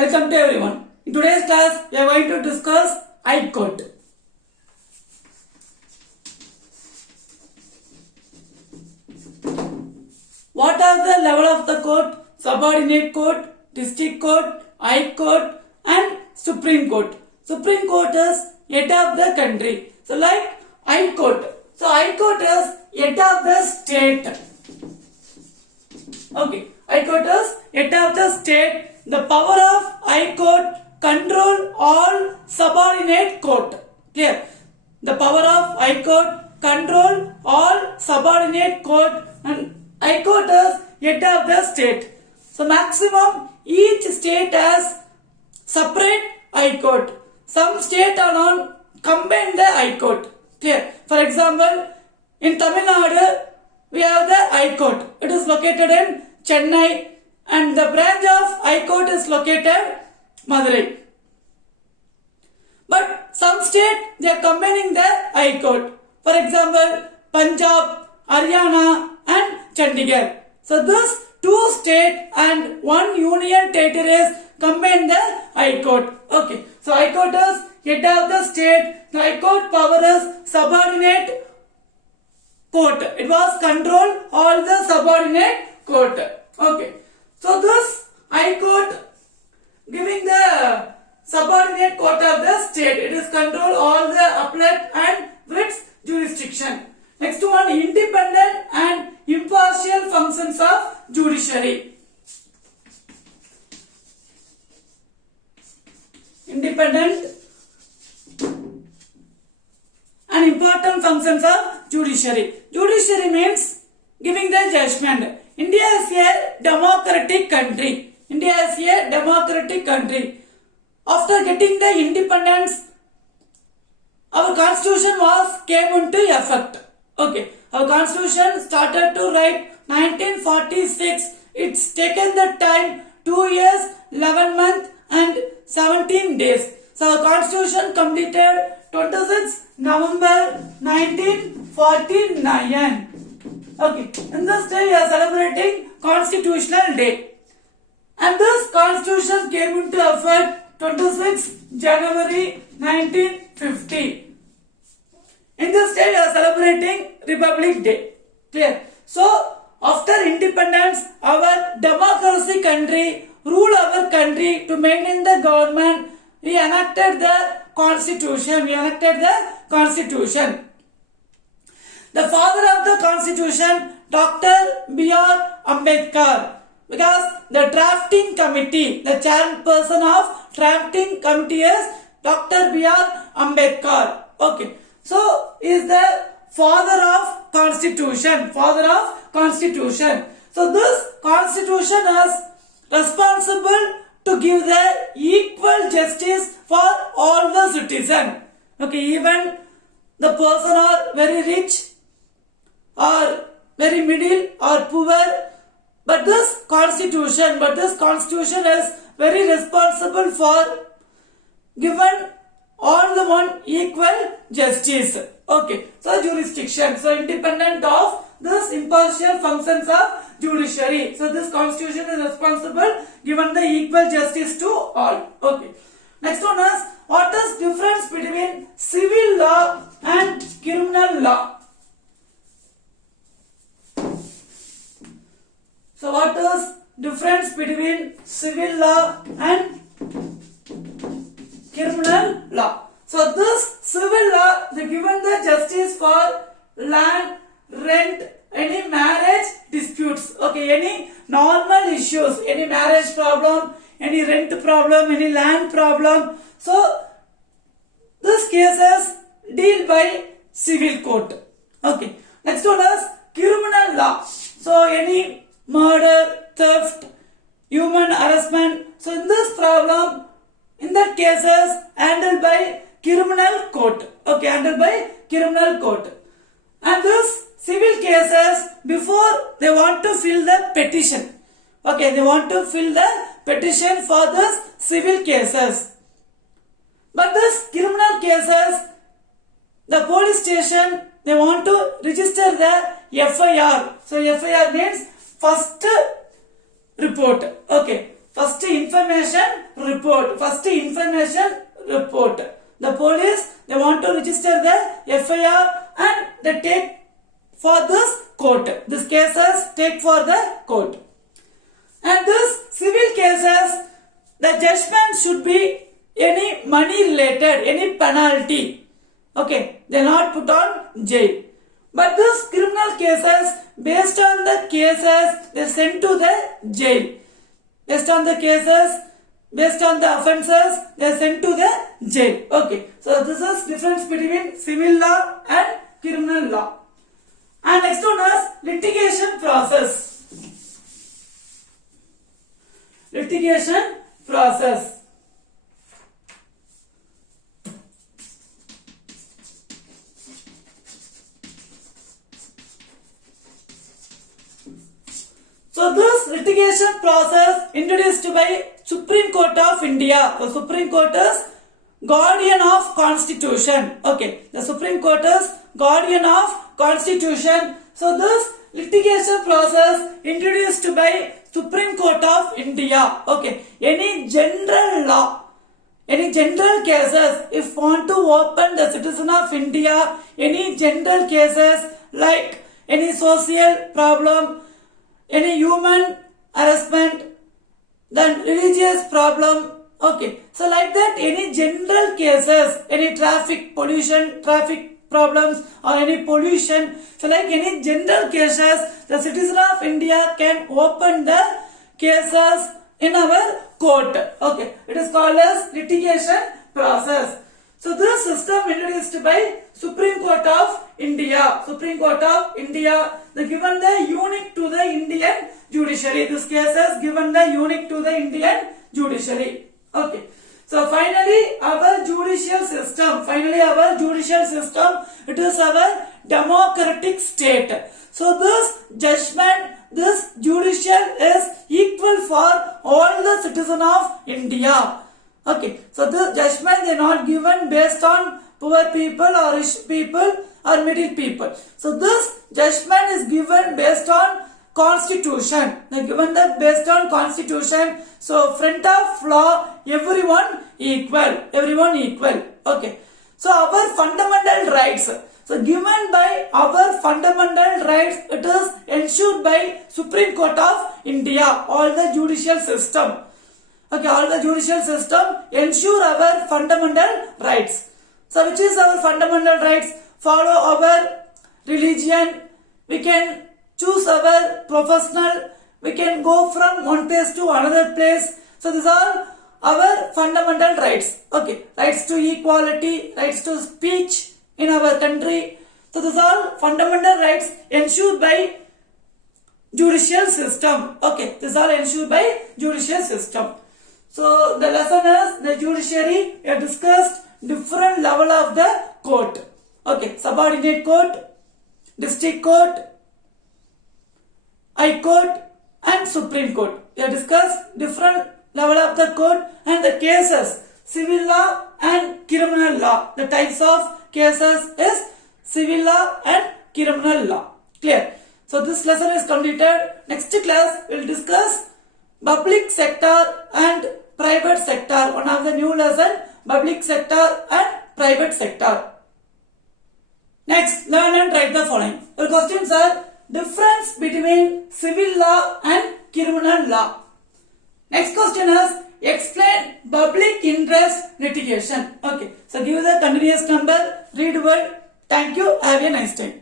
Welcome to everyone. In today's class, we are going to discuss High Court. What are the level of the court? Subordinate court, district court, High Court, and Supreme Court. Supreme Court is head of the country. So, like High Court. So, High Court is head of the state. Okay, High Court is head of the state. The power of High Court control all subordinate court. Clear? The power of High Court control all subordinate court, and High Court is head of the state. So maximum each state has separate High Court. Some state are on combine the High Court. Clear? For example, in Tamil Nadu we have the High Court. It is located in Chennai, and the branch of High Court is located Madurai. But some state they are combining the High Court. For example, Punjab, Haryana, and Chandigarh. So this two state and one union territories combine the High Court. Okay. So High Court is head of the state. The High Court power is subordinate court. It was control all the subordinate court. Okay. So this High Court giving the subordinate court of the state. It is control all the appellate and writs jurisdiction. Next one, independent and impartial functions of judiciary. Independent and important functions of judiciary. Judiciary means giving the judgment. India is a democratic country. India is a democratic country. After getting the independence, our constitution came into effect. Okay, our constitution started to write 1946. It's taken the time 2 years, 11 months and 17 days. So our constitution completed 26 November 1949. Okay, in this day we are celebrating Constitutional Day. And this constitution came into effect 26 January 1950. In this day we are celebrating Republic Day. Clear? So, after independence, our democracy country rule our country to maintain the government. We enacted the constitution. The father of the constitution, Dr. B.R. Ambedkar. Because the drafting committee, the chairperson of drafting committee is Dr. B.R. Ambedkar. Okay. So, is the father of constitution. So, this constitution is responsible to give the equal justice for all the citizens. Okay, even the person are very rich or very middle or poor, but this constitution is very responsible for given all the one equal justice. Okay, so jurisdiction. So independent of this impartial functions of judiciary. So this constitution is responsible given the equal justice to all. Okay. Next one is, what is difference between civil law and criminal law? So what is difference between civil law and criminal law? So this civil law, they given the justice for land, rent, any marriage disputes. Okay, any normal issues, any marriage problem, any rent problem, any land problem. So this cases deal by civil court. Okay. Next one is criminal law. So any murder, theft, human harassment. So in this problem, in that cases handled by criminal court. Okay, handled by criminal court. And this civil cases, before they want to fill the petition. Okay, they want to fill the petition for this civil cases. But this criminal cases, the police station, they want to register the FIR. So FIR means first report. Okay. first information report. First information report. The police, they want to register the FIR and they take for this court. These cases take for the court. And this civil cases, the judgment should be any money related, any penalty. Okay, they are not put on jail. But this criminal cases, based on the cases, they are sent to the jail. Based on the cases, based on the offences, they are sent to the jail. Okay, so this is difference between civil law and criminal law. And next one is litigation process. Litigation process. So this litigation process introduced by Supreme Court of India. The Supreme Court is guardian of Constitution. Okay, the Supreme Court is guardian of Constitution. So this litigation process introduced by Supreme Court of India. Okay, any general law, any general cases, if want to open the citizen of India, any general cases like any social problem, any human harassment, then religious problem. Okay, so like that, any general cases, any traffic pollution, traffic problems or any pollution, so like any general cases, the citizen of India can open the cases in our court. Okay, it is called as litigation process. So this system introduced by Supreme Court of India. Supreme Court of India, they given the unique to the Indian judiciary. This case is given the unique to the Indian judiciary. Okay. So finally our judicial system, it is our democratic state. So this judgment, this judicial is equal for all the citizens of India. Okay, so this judgment is not given based on poor people or rich people or middle people. So this judgment is given based on Constitution. They given that based on Constitution. So front of law, everyone equal. Everyone equal. Okay. So our fundamental rights. So given by our fundamental rights, it is ensured by Supreme Court of India. All the judicial system. Okay, all the judicial system ensure our fundamental rights. So which is our fundamental rights? Follow our religion. We can choose our professional. We can go from one place to another place. So these are our fundamental rights. Okay, rights to equality, rights to speech in our country. So these are fundamental rights ensured by judicial system. Okay, these are ensured by judicial system. So the lesson is the judiciary. We have discussed different level of the court. Okay, subordinate court, district court, High Court and Supreme Court. We have discussed different level of the court and the cases, civil law and criminal law. The types of cases is civil law and criminal law. Clear? So this lesson is completed. Next class we will discuss public sector and private sector. One of the new lesson, public sector and private sector. Next, learn and write the following. Your questions are difference between civil law and criminal law. Next question is explain public interest litigation. Okay, so give the continuous number, read word. Thank you. Have a nice time.